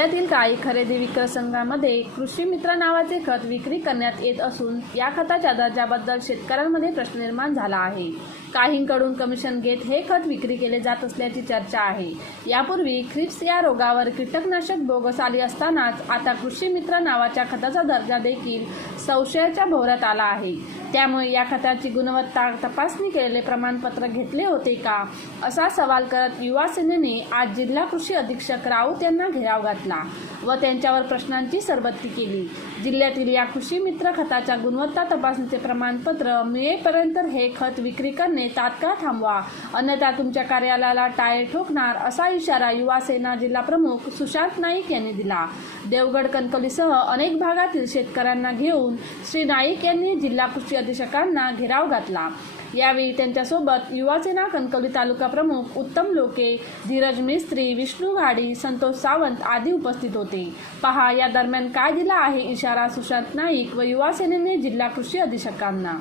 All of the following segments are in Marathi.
जिल्ह्यातील काही खरेदी विक्री संघामध्ये कृषी मित्र नावाचे खत विक्री करण्यात येत असून या खताच्या दर्जाबद्दल शेतकऱ्यांमध्ये प्रश्न निर्माण झाला आहे. काहींकडून कमिशन घेत हे खत विक्री केले जात असल्याची चर्चा आहे. यापूर्वी क्रिप्स या रोगावर कीटकनाशक बोगस आली असतानाच आता कृषी मित्र नावाच्या खताचा दर्जा देखील संशयाच्या भोवऱ्यात आला आहे. त्यामुळे या खताची गुणवत्ता तपासणी केलेले प्रमाणपत्र घेतले होते का? असा सवाल करत युवा सेनेने आज जिल्हा कृषी अधीक्षक राऊत यांना घेराव घातला व त्यांच्यावर प्रश्नांची सरबत्ती केली. जिल्ह्यातील या कृषी मित्र खताच्या गुणवत्ता तपासणीचे प्रमाणपत्र मिळेपर्यंत हे खत विक्री करणे तात्काळ थांबवा. अन्यथा तुमच्या कार्यालयाला टाळे ठोकणार असा इशारा युवा सेना जिल्हा प्रमुख सुशांत नाईक यांनी दिला. देवगड कणकवलीसह अनेक भागातील शेतकऱ्यांना घेऊन श्री नाईक यांनी जिल्हा कृषी अधीक्षकांना घेराव घातला. यावेळी त्यांच्यासोबत युवासेना कणकवली तालुका प्रमुख उत्तम लोके धीरज मिस्त्री विष्णू घाडी संतोष सावंत आदी उपस्थित होते. पहा या दरम्यान काय दिला आहे इशारा सुशांत नाईक व युवासेनेने जिल्हा कृषी अधीक्षकांना?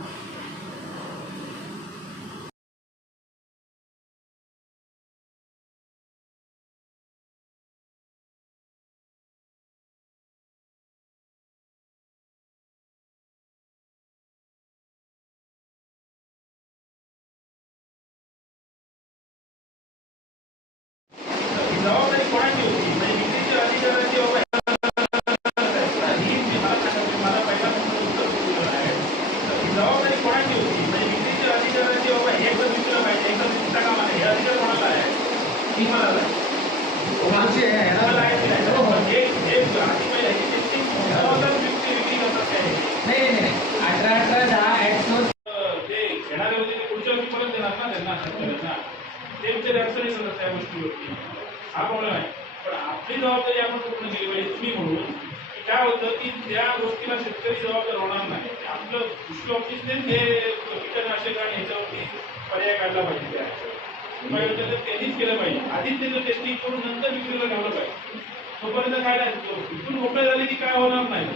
जबाबदारी कोणाची होती म्हणजे विक्रीची अधिकाराची मला पहिला उत्तर आहे जबाबदारी कोणाची होती म्हणजे विक्रीची अधिकाराची बाबा हे पण विकलं पाहिजे एकच विकता कामा हे अधिकार कोणाला आहे ती मला आहे आधी विक्री विक्री करतात काय नाही अठरा अठरा दहा ते पुढच्या वर्षी परत देणार ना त्यांना. शेतकऱ्यांना ते अडचणी येतात त्या गोष्टीवरती. हा प्रॉब्लेम आहे पण आपली जबाबदारी आपण पूर्ण केली पाहिजे तुम्ही म्हणून. काय होतं की त्या गोष्टीला शेतकरी जबाबदार होणार नाही. आपलं कृषी ऑफिसने ते कीटकनाशक आणि ह्याच्यावरती पर्याय काढला पाहिजे त्या. उपाययोजना तर त्यांनीच केलं पाहिजे. आधीच त्याचं टेस्टिंग करून नंतर विक्रीला ठेवलं पाहिजे. तोपर्यंत काय नाही इथून मोकळे झाले की काय होणार नाही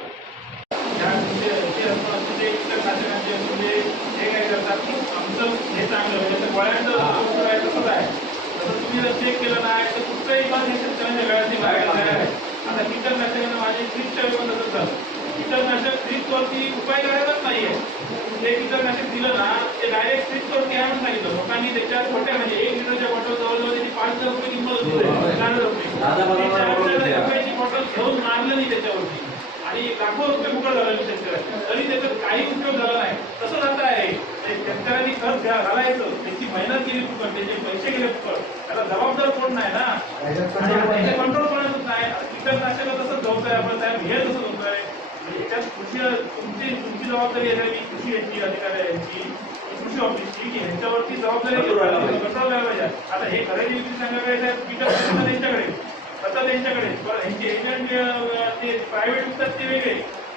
त्या जे- जे असं असतं ते कीटकनाशकांचे असू दे, हे काय करतात की आमचं हे चांगलं म्हणजे त्या गोळ्यांचं उपयोग करायचं तसंच आहे तसं तुम्ही जर चेक केलं पण शेतकऱ्यांच्या गळ्यातली बाहेर आहे. आता कीटकनाशकांना माझे ट्रीपच्या वेळी पण तसंच कीटकनाशक उपाय करायलाच नाहीये ते कीटकनाशक दिलं ना ते डायरेक्ट ट्रीपवरती आहे सांगितलं लोकांनी त्याच्यात म्हणजे एक लिटरच्या बॉटल जवळजवळ त्यांनी पाच हजार रुपये किंमत होती चार हजार रुपये चार हजार रुपयाची बॉटल घेऊन मारलं नाही त्याच्यावरती आणि लाखो रुपये फुकट झाला शेतकऱ्याला तरी त्याचा काही उपयोग झाला नाही तसंच आता आहे शेतकऱ्यांनी खर्च घ्या- घालायचं. त्याची मेहनत केली फुकट त्याचे पैसे गेले फुकट कंट्रोल कोणाच नाही कीटकनाशक तसंच जबाबदारी आपण साहेब हे तसंच होत आहे. याच्यात कृषी तुमची तुमची जबाबदारी आहे की कृषी यांची अधिकारी यांची कृषी ऑफिसची की ह्यांच्यावरती जबाबदारी पाहिजे आता हे खरेदी विक्री कीटकनाशक त्यांच्याकडे आता त्यांच्याकडे बरं ह्यांचे एजंट ते प्रायव्हेट विकतात ते वेगळे.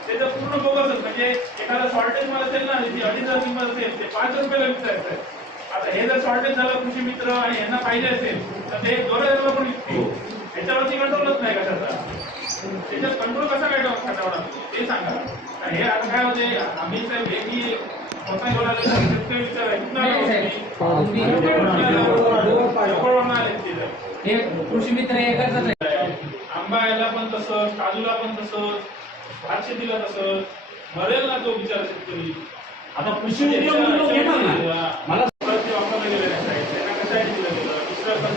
ते तर पूर्ण बोगसच म्हणजे एखादा शॉर्टेज माल असेल ना अडीच हजार किंमत असेल ते पाच रुपयाला विकतायत आता हे जर शॉर्टेज झालं कृषी मित्र आणि यांना पाहिजे असेल तर ते दोन पण विकतील. त्याच्यावरती कंट्रोलच नाही कशाचा त्याच्यात कंट्रोल कसा काय ठेवणार ते सांगा. हे आता काय होते आम्ही साहेब हे की स्वतः शेतकरी विचार आहे. हे कृषी मित्र एकच आंबा याला पण तसंच काजूला पण तसंच भात शेतीला तसंच मरेल ना तो बिचारा शेतकरी. आता कृषी उद्योग म्हणून घेणार ना मला परत ते वापरलं गेलं नाही साहेब. त्यांना कशासाठी दिलं गेलं दुसरं पण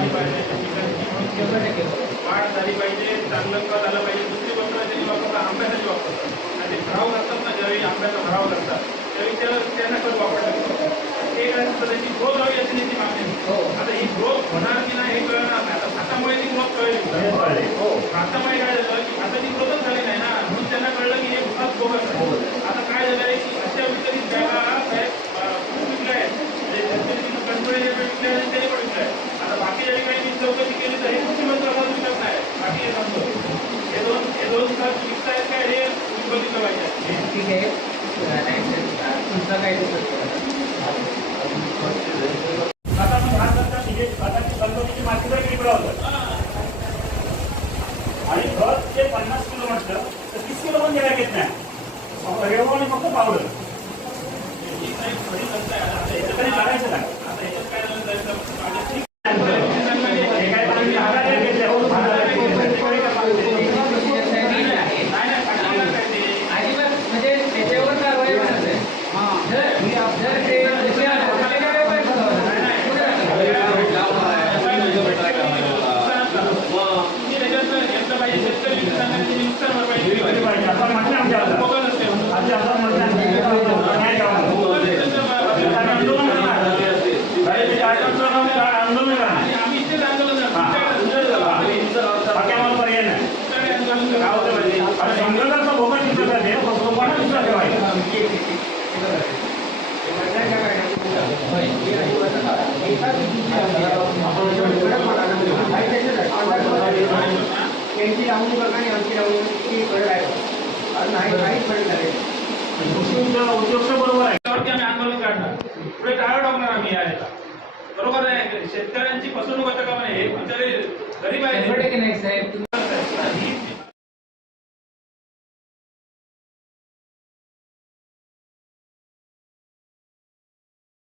झाली पाहिजे. वाढ झाली पाहिजे चांगलं फळ झालं पाहिजे. दुसरी गोष्ट त्यांनी वापरतात आंब्यासाठी वापरतात. आणि ते भराव करतात ना ज्यावेळी आंब्याचा भराव करतात त्यावेळी त्या त्यांना खत वापरलं. ते काय त्याची ग्रोथ व्हावी अशी त्यांची मागणी. हो. आता ही ग्रोथ होणार की नाही हे कळणार नाही. आता भातामुळे ती ग्रोथ कळली. हो भातामुळे काय झालं की भाताची ग्रोथच झाली नाही ना म्हणून त्यांना कळलं की हे भात बोगस आहे आता काय झालंय की अशा वितरित जागा साहेब अं, खूप विकल्या आहेत म्हणजे शेतकरी कंट्रोल विकल्या आहेत त्यांनी पण विकल्या आहेत आता बाकीच्या ठिकाणी मी चौकशी केली तर हे कृषी मंत्रालयात विकत नाही बाकी हे सांगतो हे दोन हे दोन खत विकतायत काय हे तुम्ही बघितलं पाहिजे ठीक आहे. काय कंपनीची आणि खत ते पन्नास किलो म्हटलं तर तीस किलो पण द्यायला घेत नाही. रेवो आणि फक्त पावडर. आता याच्यात तरी काय आता याच्यात काय झालं तर माझ्या हे काय पाहिजे, आधार घेतले, हो, आधार घेतले. शेतकरी संघटनेची नुकसान भरपाई दिली दिली पाहिजे. असं म्हटलं आमच्या हातात. बोगस असते म्हणून. आधी असं म्हटलं आमच्या नाही करावं. बोगस त्यांचं आम्ही आंदोलन करणार. गाडीचे आठवड्याचं आम्ही आंदोलन करणार. आणि आम्ही इथेच आंदोलन हा. करतो. बाकी आम्हाला पर्याय नाही. तुमच्याकडे आंदोलन काय करतो. होतं माहिती आहे? आता इंग्रजांचा भोगा तिथं जाते, पण लोकांना तिथं ठेवायचं. त्यांची लावणी बघा आणि आमची लावणी किती फरक आहे आणि नाही काही फरक झाले कृषी उद्योग बरोबर आहे. त्यावरती आम्ही आंदोलन काढणार पुढे टाळा टाकणार आम्ही या बरोबर आहे शेतकऱ्यांची फसवणूक आता का म्हणे? हे बिचारे गरीब आहे नाही साहेब.